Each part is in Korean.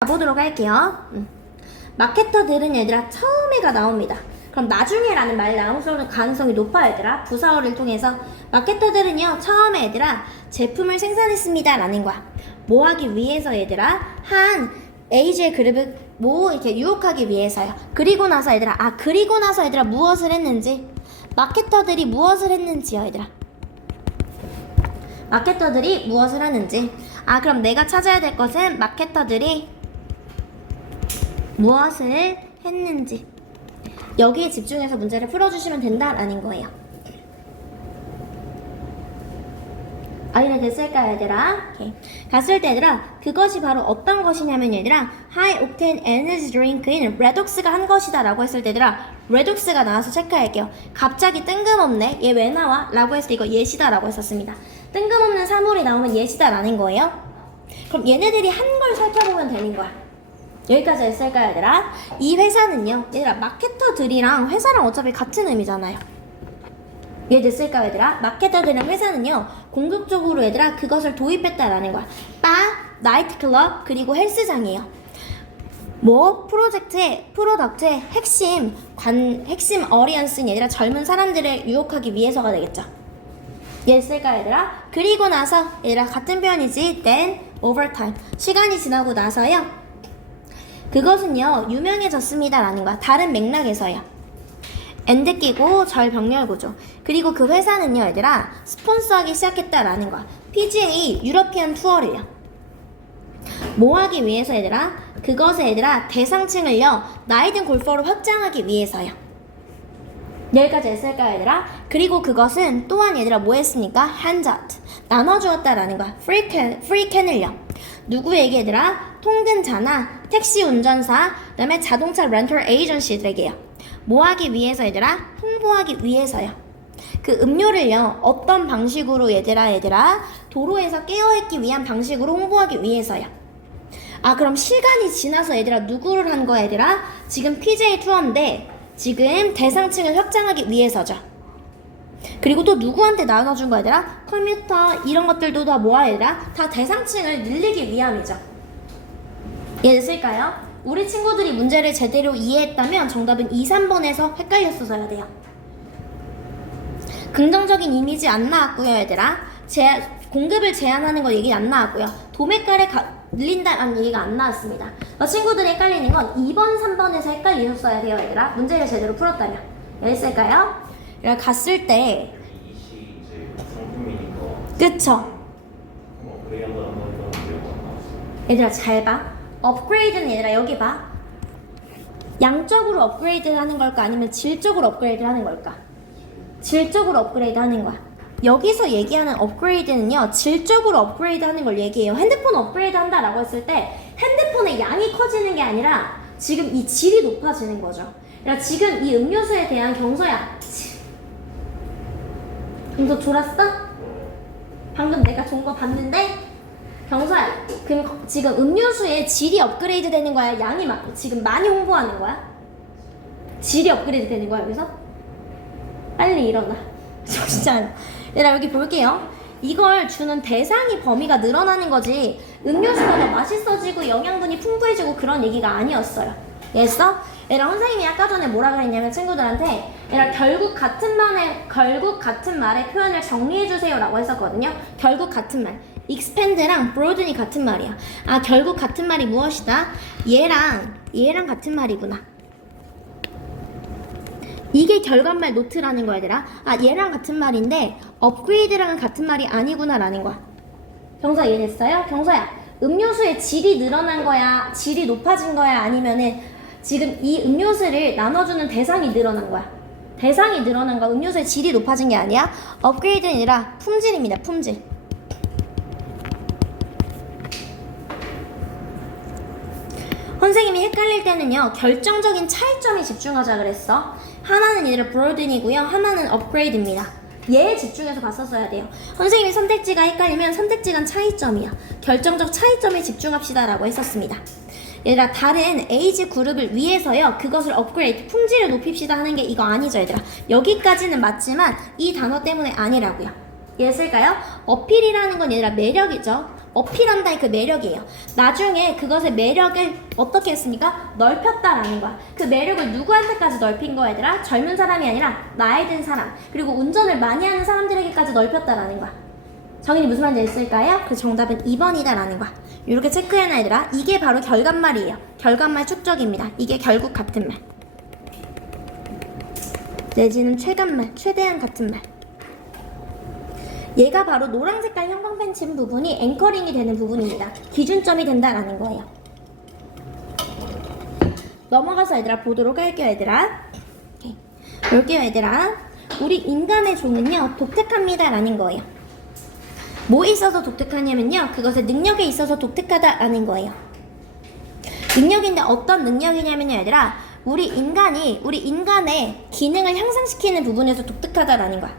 가보도록 할게요. 음. 마케터들은 얘들아 처음에가 나옵니다. 그럼 나중에라는 말 나올 가능성이 높아 얘들아. 부사어를 통해서 마케터들은요 처음에 얘들아 제품을 생산했습니다 라는 거야. 뭐 하기 위해서 얘들아 한 에이지의 그룹을 뭐 이렇게 유혹하기 위해서요. 그리고 나서 얘들아 아 그리고 나서 얘들아 무엇을 했는지 마케터들이 무엇을 했는지요 얘들아. 마케터들이 무엇을 하는지. 아, 그럼 내가 찾아야 될 것은 마케터들이 무엇을 했는지. 여기에 집중해서 문제를 풀어주시면 된다라는 거예요. 아이네 됐을까요, 얘들아? 오케이. 갔을 때, 얘들아, 그것이 바로 어떤 것이냐면, 얘들아, High Energy Drink인 레독스가 한 것이다 라고 했을 때, 얘들아, 레독스가 나와서 체크할게요. 갑자기 뜬금없네? 얘 왜 나와? 라고 했을 때, 이거 예시다 라고 했었습니다. 뜬금없는 사물이 나오면 예시다 라는 거예요. 그럼 얘네들이 한 걸 살펴보면 되는 거야. 여기까지 했을까요, 얘들아? 이 회사는요, 얘들아, 마케터들이랑 회사랑 어차피 같은 의미잖아요. 이해됐을까요, 얘들아? 마케터들이랑 회사는요, 공격적으로 얘들아, 그것을 도입했다라는 거야. 바, 나이트클럽, 그리고 헬스장이에요. 뭐, 프로젝트의, 프로덕트의 핵심, 관, 핵심 어리언스는 얘들아, 젊은 사람들을 유혹하기 위해서가 되겠죠. 이해됐을까요, 얘들아? 그리고 나서, 얘들아, 같은 표현이지, then, over time. 시간이 지나고 나서요, 그것은요, 유명해졌습니다라는 거야. 다른 맥락에서요. 엔드 끼고 절 병렬 구조. 그리고 그 회사는요, 얘들아, 스폰서하기 시작했다라는 거야. PGA 유러피안 투어를요. 뭐 하기 위해서 얘들아? 그것에 얘들아, 대상층을요, 나이든 골퍼로 확장하기 위해서요. 여기까지 했을까요, 얘들아? 그리고 그것은 또한 얘들아 뭐 했으니까? handout. 나눠주었다라는 거야. free can, free can을요. 누구에게 얘들아? 통근자나 택시 운전사, 그 다음에 자동차 렌털 에이전시들에게요. 뭐 하기 위해서 얘들아? 홍보하기 위해서요. 그 음료를요, 어떤 방식으로 얘들아, 얘들아, 도로에서 깨어 있기 위한 방식으로 홍보하기 위해서요. 아, 그럼 시간이 지나서 얘들아, 누구를 한 거야, 얘들아? 지금 PJ 투어인데, 지금 대상층을 확장하기 위해서죠. 그리고 또 누구한테 나눠준 거야, 얘들아? 컴퓨터, 이런 것들도 다 뭐야, 얘들아? 다 대상층을 늘리기 위함이죠. 이해됐을까요? 우리 친구들이 문제를 제대로 이해했다면 정답은 2, 3번에서 헷갈렸어야 돼요. 긍정적인 이미지 안 나왔고요, 얘들아. 제, 공급을 제한하는 거 얘기 안 나왔고요. 도매가를 가, 늘린다라는 얘기가 안 나왔습니다. 어, 친구들이 헷갈리는 건 2번, 3번에서 헷갈리셨어야 돼요, 얘들아. 문제를 제대로 풀었다면. 이해됐을까요? 이렇게 갔을 때, 그쵸? 얘들아 잘 봐. 업그레이드는 얘들아 여기 봐. 양적으로 업그레이드를 하는 걸까 아니면 질적으로 업그레이드를 하는 걸까? 질적으로 업그레이드 하는 거야. 여기서 얘기하는 업그레이드는요, 질적으로 업그레이드 하는 걸 얘기해요. 핸드폰 업그레이드 한다라고 했을 때, 핸드폰의 양이 커지는 게 아니라, 지금 이 질이 높아지는 거죠. 그러니까 지금 이 음료수에 대한 경서야. 경서 졸았어? 방금 내가 좋은 거 봤는데? 그럼 거- 지금 음료수의 질이 업그레이드 되는 거야? 양이 막 지금 많이 홍보하는 거야? 질이 업그레이드 되는 거야, 여기서? 빨리 일어나. 정신 차려. 얘들아, 여기 볼게요. 이걸 주는 대상이 범위가 늘어나는 거지, 음료수가 더 맛있어지고 영양분이 풍부해지고 그런 얘기가 아니었어요. 이해했어? 얘들아, 선생님이 아까 전에 뭐라 그랬냐면 친구들한테, 얘들아, 결국 같은 말에, 결국 같은 말의 표현을 정리해 주세요 라고 했었거든요. 결국 같은 말. Expand랑 broaden이 같은 말이야. 아, 결국 같은 말이 무엇이다? 얘랑, 얘랑 같은 말이구나. 이게 결과말 노트라는 거야, 얘들아. 아, 얘랑 같은 말인데, 업그레이드랑은 같은 말이 아니구나라는 거야. 경서 이해됐어요? 경서야, 음료수의 질이 늘어난 거야? 질이 높아진 거야? 아니면은 지금 이 음료수를 나눠주는 대상이 늘어난 거야? 대상이 늘어난 거야? 음료수의 질이 높아진 게 아니야? 업그레이드는 아니라 품질입니다, 품질. 선생님이 헷갈릴 때는요 결정적인 차이점에 집중하자 그랬어. 하나는 얘들 브로든이고요. 하나는 업그레이드입니다. 얘에 집중해서 봤었어야 돼요. 선생님이 선택지가 헷갈리면 선택지간 차이점이야. 결정적 차이점에 집중합시다 라고 했었습니다. 얘들아 다른 에이지 그룹을 위해서요 그것을 업그레이드 품질을 높입시다 하는 게 이거 아니죠 얘들아. 여기까지는 맞지만 이 단어 때문에 아니라고요. 이해했을까요? 어필이라는 건 얘들아 매력이죠 어필한다의 그 매력이에요. 나중에 그것의 매력을 어떻게 했습니까? 넓혔다라는 거야. 그 매력을 누구한테까지 넓힌 거야, 얘들아? 젊은 사람이 아니라 나이 든 사람, 그리고 운전을 많이 하는 사람들에게까지 넓혔다라는 거야. 정인이 무슨 말인지 있을까요? 그 정답은 2번이다라는 거야. 이렇게 체크해놔, 얘들아. 이게 바로 결과말이에요. 결과말 축적입니다. 이게 결국 같은 말. 내지는 최간말, 최대한 같은 말. 얘가 바로 노란 색깔 형광펜 친 부분이 앵커링이 되는 부분입니다. 기준점이 된다라는 거예요. 넘어가서 얘들아 보도록 할게요, 얘들아. 볼게요, 얘들아. 우리 인간의 종은요, 독특합니다라는 거예요. 뭐에 있어서 독특하냐면요, 그것의 능력에 있어서 독특하다라는 거예요. 능력인데 어떤 능력이냐면요, 얘들아. 우리 인간이, 우리 인간의 기능을 향상시키는 부분에서 독특하다라는 거야.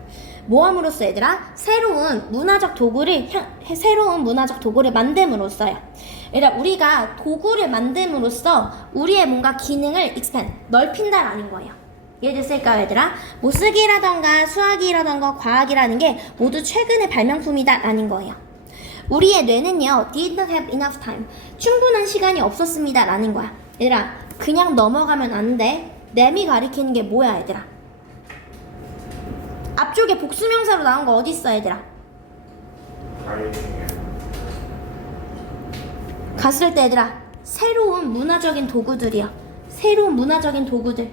모함으로써 얘들아, 새로운 문화적 도구를, 향- 새로운 문화적 도구를 만듦으로써요. 얘들아, 우리가 도구를 만듦으로써 우리의 뭔가 기능을 expand, 넓힌다라는 거예요. 이해됐을까요, 얘들아? 뭐 쓰기라던가 수학이라던가 과학이라는 게 모두 최근의 발명품이다라는 거예요. 우리의 뇌는요, did not have enough time. 충분한 시간이 없었습니다. 라는 거야. 얘들아, 그냥 넘어가면 안 돼. 램이 가리키는 게 뭐야, 얘들아? 앞쪽에 복수명사로 나온 거 어디 있어, 얘들아? 갔을 때, 얘들아, 새로운 문화적인 도구들이야. 새로운 문화적인 도구들.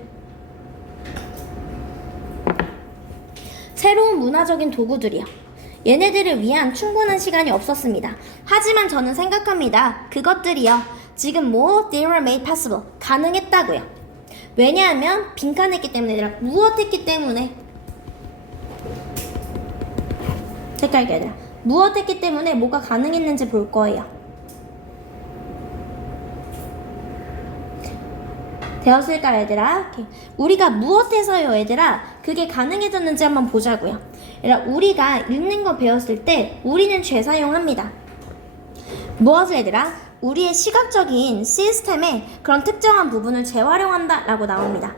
새로운 문화적인 도구들이요. 얘네들을 위한 충분한 시간이 없었습니다. 하지만 저는 생각합니다. 그것들이요. 지금 뭐 they were made possible 가능했다고요. 왜냐하면 빈칸했기 때문에 아니라 무엇했기 때문에 색깔이 아니라 무엇했기 때문에 뭐가 가능했는지 볼 거예요. 되었을까 얘들아? 오케이. 우리가 무엇에서요 얘들아? 그게 가능해졌는지 한번 보자고요. 얘들아 우리가 읽는 거 배웠을 때 우리는 죄 사용합니다. 무엇을 얘들아? 우리의 시각적인 시스템의 그런 특정한 부분을 재활용한다 라고 나옵니다.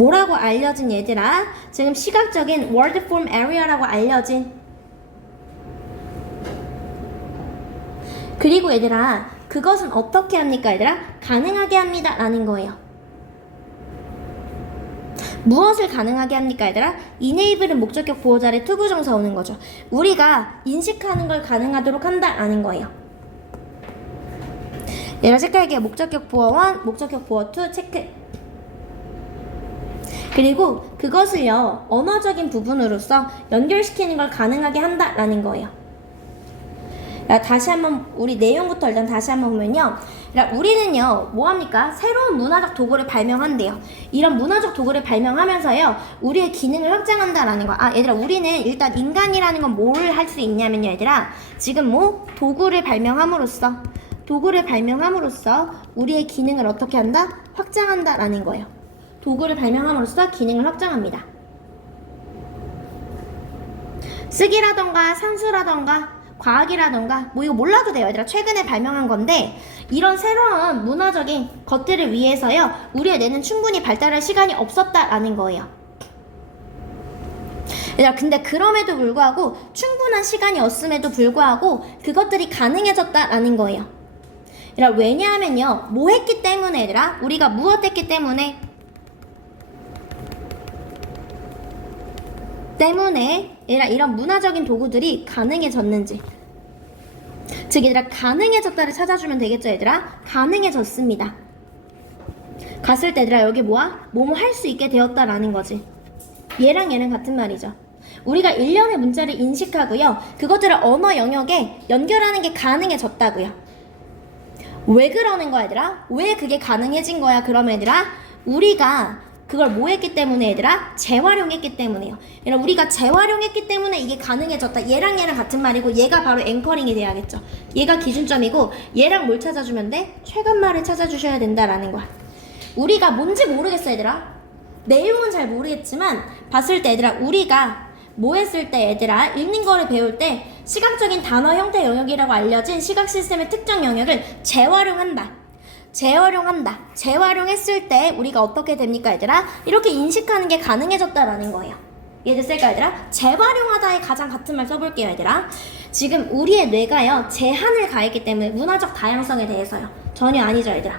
뭐라고 알려진 얘들아? 지금 시각적인 word form area라고 알려진 그리고 얘들아 그것은 어떻게 합니까 얘들아? 가능하게 합니다 라는 거예요 무엇을 가능하게 합니까 얘들아? enable은 목적격 보호자의 투부정사 오는 거죠 우리가 인식하는 걸 가능하도록 한다 라는 거예요 얘들아 체크할게요 목적격 보호 1, 목적격 보호 2 체크 그리고 그것을요 언어적인 부분으로서 연결시키는 걸 가능하게 한다라는 거예요. 야, 다시 한번 우리 내용부터 일단 다시 한번 보면요. 야, 우리는요 뭐 합니까? 새로운 문화적 도구를 발명한대요. 이런 문화적 도구를 발명하면서요 우리의 기능을 확장한다라는 거. 아 얘들아 우리는 일단 인간이라는 건 뭘 할 수 있냐면요 얘들아 지금 뭐 도구를 발명함으로써 도구를 발명함으로써 우리의 기능을 어떻게 한다? 확장한다라는 거예요. 도구를 발명함으로써 기능을 확장합니다. 쓰기라던가 산수라던가 과학이라던가 뭐 이거 몰라도 돼요. 얘들아 최근에 발명한 건데 이런 새로운 문화적인 것들을 위해서요 우리의 뇌는 충분히 발달할 시간이 없었다라는 거예요. 얘들아 근데 그럼에도 불구하고 충분한 시간이 없음에도 불구하고 그것들이 가능해졌다라는 거예요. 얘들아 왜냐하면요 뭐 했기 때문에 얘들아? 우리가 무엇 했기 때문에 때문에 이런 문화적인 도구들이 가능해졌는지. 즉 얘들아 가능해졌다를 찾아주면 되겠죠 얘들아? 가능해졌습니다. 갔을 때 얘들아 여기 뭐야? 뭐뭐 할 수 있게 되었다라는 거지. 얘랑 얘는 같은 말이죠. 우리가 일련의 문자를 인식하고요. 그것들을 언어 영역에 연결하는 게 가능해졌다고요. 왜 그러는 거야 얘들아? 왜 그게 가능해진 거야 그러면 얘들아? 우리가 그걸 뭐 했기 때문에 얘들아? 재활용했기 때문에요. 얘들아 우리가 재활용했기 때문에 이게 가능해졌다. 얘랑 얘랑 같은 말이고 얘가 바로 앵커링이 돼야겠죠. 얘가 기준점이고 얘랑 뭘 찾아주면 돼? 최근말을 찾아주셔야 된다라는 거야. 우리가 뭔지 모르겠어 얘들아. 내용은 잘 모르겠지만 봤을 때 얘들아 우리가 뭐 했을 때 얘들아 읽는 거를 배울 때 시각적인 단어 형태 영역이라고 알려진 시각 시스템의 특정 영역을 재활용한다. 재활용한다. 재활용했을 때 우리가 어떻게 됩니까, 얘들아? 이렇게 인식하는 게 가능해졌다라는 거예요. 이해됐을까, 얘들아? 재활용하다의 가장 같은 말 써볼게요, 얘들아. 지금 우리의 뇌가요 제한을 가했기 때문에 문화적 다양성에 대해서요 전혀 아니죠 얘들아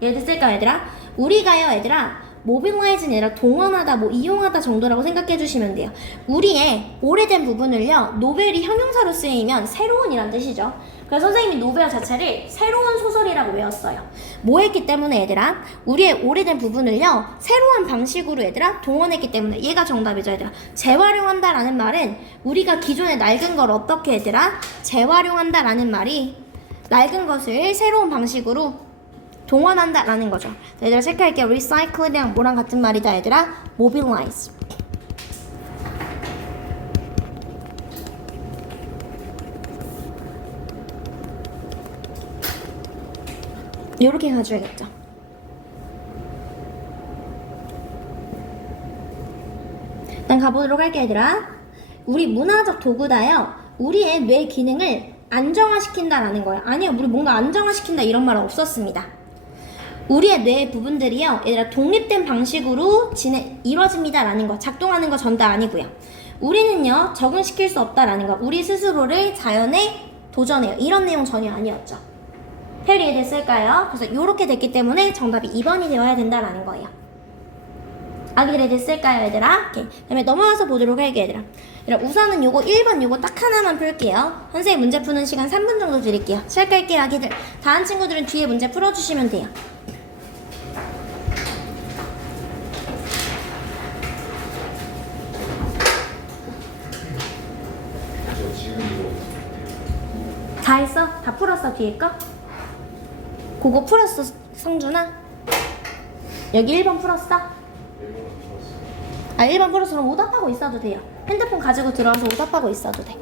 예를 들을까 얘들아 우리가요 얘들아 모빌라이즈는 아니라 동원하다 뭐 이용하다 정도라고 생각해 주시면 돼요 우리의 오래된 부분을요 노벨이 형용사로 쓰이면 새로운이란 뜻이죠 그래서 선생님이 노벨 자체를 새로운 소설이라고 외웠어요 뭐 했기 때문에 얘들아 우리의 오래된 부분을요 새로운 방식으로 얘들아 동원했기 때문에 얘가 정답이죠 얘들아 재활용한다라는 말은 우리가 기존에 낡은 걸 어떻게 얘들아 재활용한다라는 말이 낡은 것을 새로운 방식으로 동원한다라는 거죠. 얘들아 체크할게요. recycl이랑 뭐랑 같은 말이다 얘들아. mobilize. 이렇게 가져야겠죠. 일단 가보도록 할게요, 얘들아. 우리 문화적 도구다요. 우리의 뇌 기능을 안정화시킨다라는 거예요. 아니요, 우리 뭔가 안정화시킨다 이런 말은 없었습니다. 우리의 뇌 부분들이요, 얘들아 독립된 방식으로 진행 이루어집니다라는 거, 작동하는 거 전달 아니고요. 우리는요 적응시킬 수 없다라는 거, 우리 스스로를 자연에 도전해요. 이런 내용 전혀 아니었죠. 해리 됐을까요? 그래서 이렇게 됐기 때문에 정답이 2번이 되어야 된다라는 거예요. 아기들이 됐을까요, 얘들아? 오케이. 그다음에 넘어가서 보도록 할게요, 얘들아. 얘들아, 우선은 요거 1번 요거 딱 하나만 풀게요. 선생님 문제 푸는 시간 3분 정도 드릴게요. 시작할게요, 아기들. 다른 친구들은 뒤에 문제 풀어주시면 돼요. 다 했어? 다 풀었어, 뒤에 거? 그거 풀었어, 성준아? 여기 1번 풀었어? 아 1번 풀어서 그럼 오답하고 있어도 돼요 핸드폰 가지고 들어와서 오답하고 있어도 돼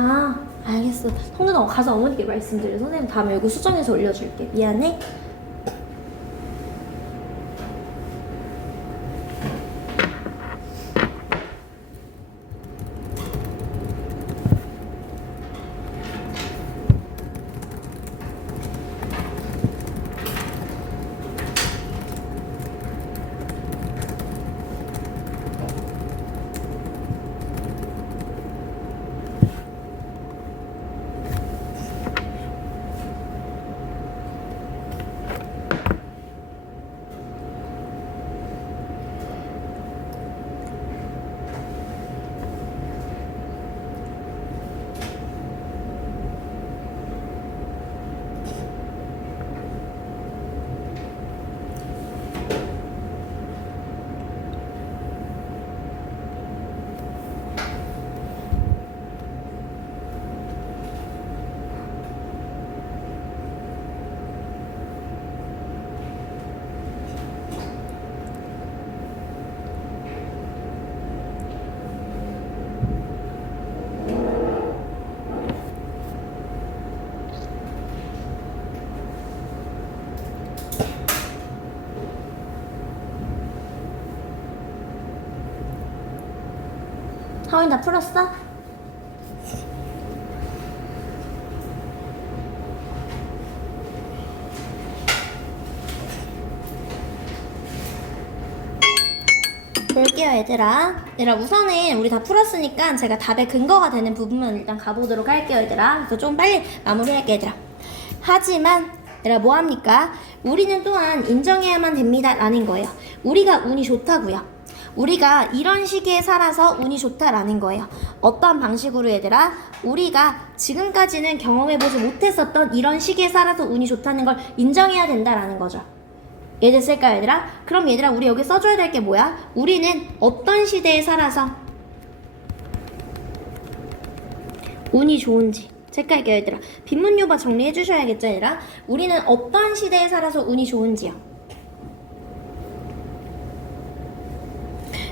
아 알겠어. 성준아 가서 어머니께 말씀드려. 선생님 다음에 여기 수정해서 올려줄게. 미안해 하원이 다 풀었어? 볼게요 얘들아. 얘들아 우선은 우리 다 풀었으니까 제가 답의 근거가 되는 부분만 일단 가보도록 할게요 얘들아. 그래서 좀 빨리 마무리할게요 얘들아. 하지만 얘들아 뭐합니까? 우리는 또한 인정해야만 됩니다 라는 거예요. 우리가 운이 좋다고요 우리가 이런 시기에 살아서 운이 좋다라는 거예요. 어떤 방식으로 얘들아? 우리가 지금까지는 경험해보지 못했었던 이런 시기에 살아서 운이 좋다는 걸 인정해야 된다라는 거죠. 이해됐을까 얘들아? 그럼 얘들아 우리 여기 써줘야 될 게 뭐야? 우리는 어떤 시대에 살아서 운이 좋은지 체크할게요 얘들아 빈문 요바 정리해 주셔야겠죠 얘들아 우리는 어떤 시대에 살아서 운이 좋은지요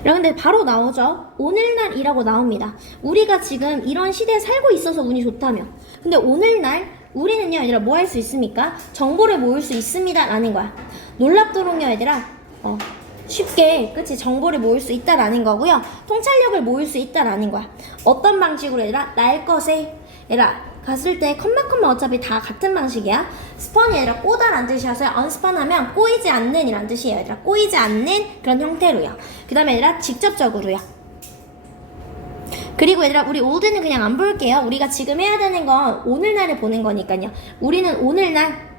여러분들 바로 나오죠? 오늘날이라고 나옵니다. 우리가 지금 이런 시대에 살고 있어서 운이 좋다며 근데 오늘날 우리는요 얘들아 뭐 할 수 있습니까? 정보를 모을 수 있습니다. 라는 거야. 놀랍도록요 얘들아. 어, 쉽게 그치? 정보를 모을 수 있다라는 거고요. 통찰력을 모을 수 있다라는 거야. 어떤 방식으로 얘들아? 날 것에. 얘들아 갔을 때 컴마 컴마 어차피 다 같은 방식이야. 스펀이 얘들아 꼬다란 뜻이어서 언스펀하면 꼬이지 않는 이란 뜻이에요. 얘들아 꼬이지 않는 그런 형태로요. 그 다음에 얘들아 직접적으로요. 그리고 얘들아 우리 올드는 그냥 안 볼게요. 우리가 지금 해야 되는 건 오늘날을 보는 거니까요. 우리는 오늘날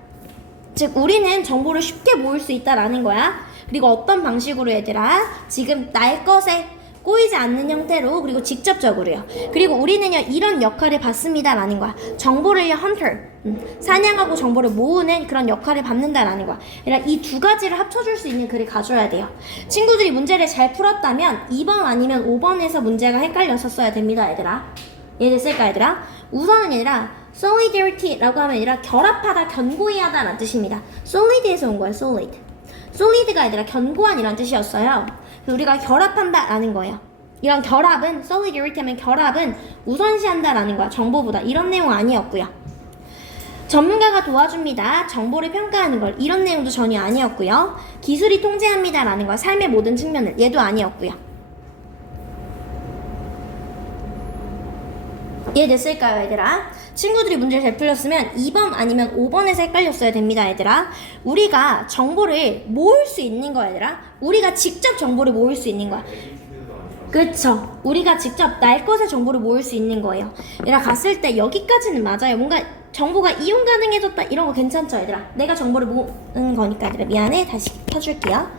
즉 우리는 정보를 쉽게 모을 수 있다라는 거야. 그리고 어떤 방식으로 얘들아 지금 날 것에 꼬이지 않는 형태로 그리고 직접적으로요. 그리고 우리는요 이런 역할을 받습니다라는 거야. 정보를요 hunter 음, 사냥하고 정보를 모으는 그런 역할을 받는다라는 거야. 그러니까 이 두 가지를 합쳐줄 수 있는 글을 가져야 돼요. 친구들이 문제를 잘 풀었다면 2번 아니면 5번에서 문제가 헷갈려서 써야 됩니다, 얘들아. 이해됐을까, 얘들아? 우선은 얘들아 solidarity라고 하면 얘들아 결합하다, 견고히 하다라는 뜻입니다. solid에서 온 거예요, solid. solid가 아니라 견고한 이란 뜻이었어요. 우리가 결합한다라는 거예요. 이런 결합은 solidarity 결합은 우선시한다라는 거야. 정보보다 이런 내용 아니었고요. 전문가가 도와줍니다. 정보를 평가하는 걸 이런 내용도 전혀 아니었고요. 기술이 통제합니다라는 거야. 삶의 모든 측면을 얘도 아니었고요. 이해됐을까요, 얘들아? 친구들이 문제를 잘 풀렸으면 2번 아니면 5번에서 헷갈렸어야 됩니다, 얘들아. 우리가 정보를 모을 수 있는 거야, 얘들아. 우리가 직접 정보를 모을 수 있는 거야. 그쵸. 우리가 직접 날 것의 정보를 모을 수 있는 거예요. 얘들아, 갔을 때 여기까지는 맞아요. 뭔가 정보가 이용 가능해졌다, 이런 거 괜찮죠, 얘들아? 내가 정보를 모으는 거니까, 얘들아. 미안해. 다시 켜줄게요.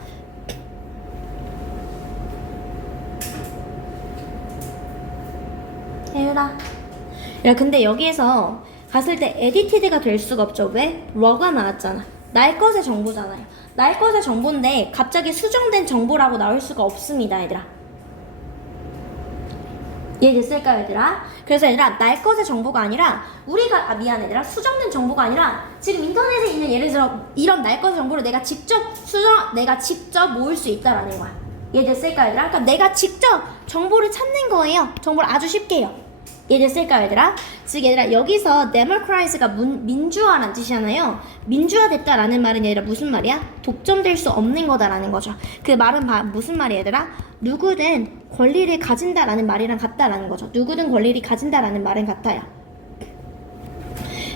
혜율아. 야, 근데 여기에서 갔을 때 에디티드가 될 수가 없죠. 왜? 러가 나왔잖아. 날 것의 정보잖아요. 날 것의 정보인데 갑자기 수정된 정보라고 나올 수가 없습니다, 얘들아. 이해됐을까요, 얘들아? 그래서 얘들아, 날 것의 정보가 아니라 우리가 아 미안 얘들아, 수정된 정보가 아니라 지금 인터넷에 있는 예를 들어 이런 날 것의 정보를 내가 직접 수정, 내가 직접 모을 수 있다라는 거야. 이해됐을까요, 얘들아? 그러니까 내가 직접 정보를 찾는 거예요. 정보를 아주 쉽게요. 이해됐을까요, 얘들아? 즉, 얘들아, 여기서 democracy가 문, 민주화란 뜻이잖아요. 민주화됐다라는 말은 얘들아 무슨 말이야? 독점될 수 없는 거다라는 거죠. 그 말은 바, 무슨 말이야, 얘들아? 누구든 권리를 가진다라는 말이랑 같다라는 거죠. 누구든 권리를 가진다라는 말은 같아요.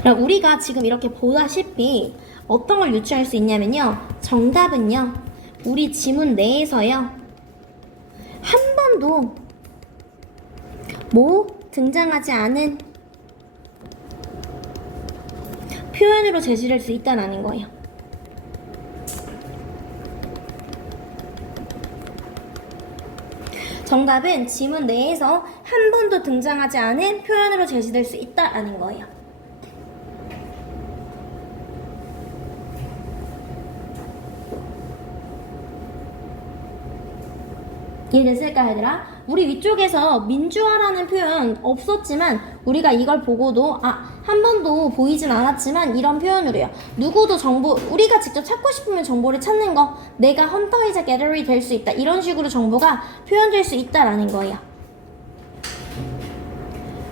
그럼 우리가 지금 이렇게 보다시피 어떤 걸 유추할 수 있냐면요. 정답은요. 우리 지문 내에서요. 한 번도 뭐 등장하지 않은 표현으로 제시할 수 있다는 거예요. 정답은 지문 내에서 한 번도 등장하지 않은 표현으로 제시될 수 있다라는 거예요. 이해됐을까 얘들아? 우리 위쪽에서 민주화라는 표현 없었지만 우리가 이걸 보고도 아 한 번도 보이진 않았지만 이런 표현으로요. 누구도 정보 우리가 직접 찾고 싶으면 정보를 찾는 거 내가 헌터이자 게더리 될 수 있다 이런 식으로 정보가 표현될 수 있다라는 거예요.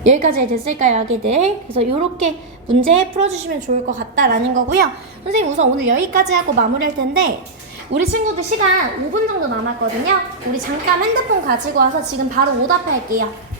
여기까지 됐을까요, 아기들? 그래서 이렇게 문제 풀어주시면 좋을 것 같다라는 거고요. 선생님 우선 오늘 여기까지 하고 마무리할 텐데 우리 친구들 시간 5분 정도 남았거든요. 우리 잠깐 핸드폰 가지고 와서 지금 바로 오답할게요.